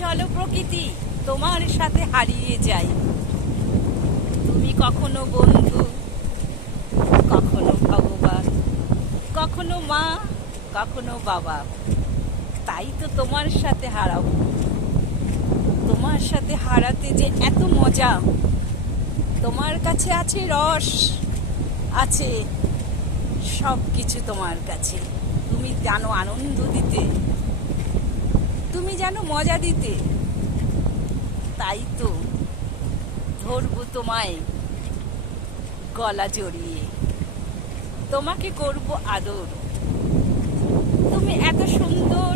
চলো প্রকৃতি তোমার সাথে হারিয়ে যাই। তুমি কখনো বন্ধু, কখনো ভগবান, কখনো মা, কখনো বাবা। তাই তো তোমার সাথে হারাবো। তোমার সাথে হারাতে যে এত মজা। তোমার কাছে আছে রস, আছে সব কিছু তোমার কাছে। তুমি জানো আনন্দ দিতে, তুমি জানো মজা দিতে। তাই তো ধরবো তোমায় গলা জড়িয়ে, তোমাকে করব আদর। তুমি এত সুন্দর,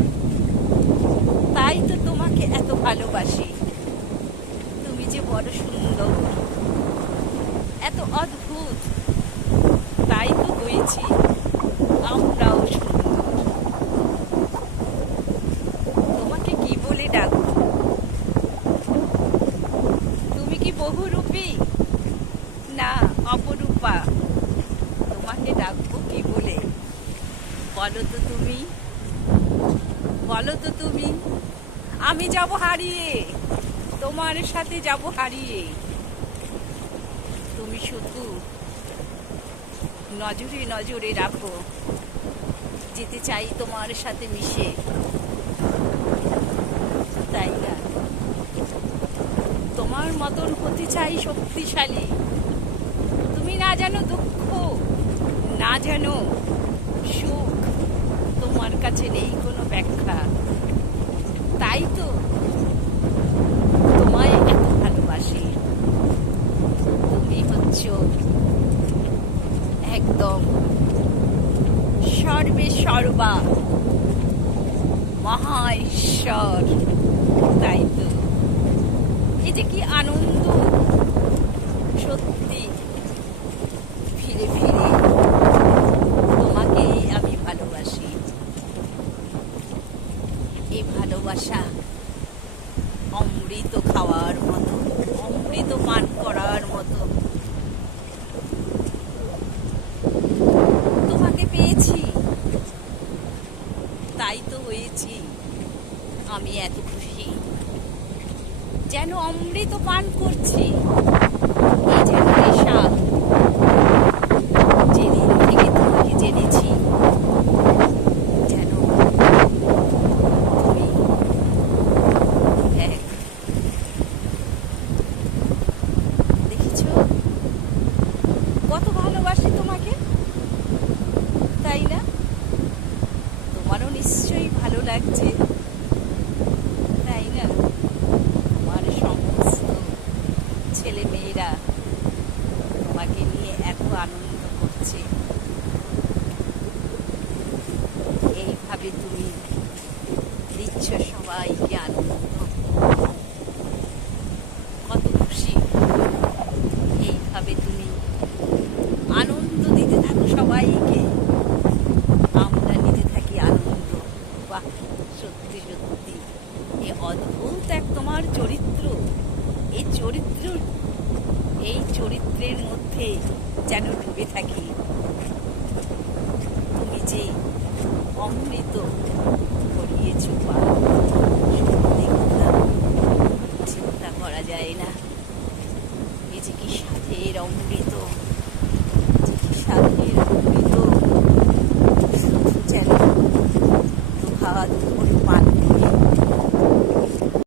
তাই তো তোমাকে এত ভালোবাসি। তুমি যে বড় সুন্দর, এত অদ্ভুত, তাই তো হয়েছি আমরাও সুন্দর। তোমাকে কি বলে ডাকবো? তুমি কি বহুরূপী না অপরূপা? তোমাকে ডাকবো কি বলে? বলো তো তুমি, বলো তো তুমি। আমি যাব হারিয়ে, তোমার সাথে যাব হারিয়ে। তুমি শুধু নজরে নজরে রাখো, যেতে চাই তোমার সাথে মিশে। তাই না? তোমার মতন হতে চাই শক্তিশালী। তুমি না জানো দুঃখ, না জানো সুখ, তোমার কাছে নেই কোনো ব্যাখ্যা। তাই তো তোমায় এত ভালোবাসি। তুমি হচ্ছ একদম সর্বে সর্বা, মহা ঈশ্বর। তাই তো এই যে কি আনন্দ, সত্যি ফিরে ফিরে তোমাকেই আমি ভালোবাসি। এই ভালোবাসা অমৃত খাওয়ার মতো, অমৃত পান করার মতো। তোমাকে পেয়েছি, তাই তো হয়েছি আমি এত খুশি, যেন অমৃত পান করছি। এই যেন নেশা। যেদিন থেকে তোমাকে জেনেছি, যেন তুমি এক। দেখেছ কত ভালোবাসি তোমাকে, তাই না? তোমারও নিশ্চয়ই ভালো লাগছে, তাই না? তোমার সমস্ত ছেলে মেয়েরা তোমাকে নিয়ে এত আনন্দ করছে। এইভাবে তুমি দিচ্ছ সবাইকে আনন্দ। কত খুশি। এইভাবে তুমি আনন্দ দিতে থাকো সবাইকে, আমরা নিতে থাকি আনন্দ। বাহ, সত্যি সত্যি এ অদ্ভুত এক তোমার চরিত্র। এই চরিত্র, এই চরিত্রের মধ্যে যেন ডুবে থাকি। তুমি যে অমৃত ভরিয়েছ পা।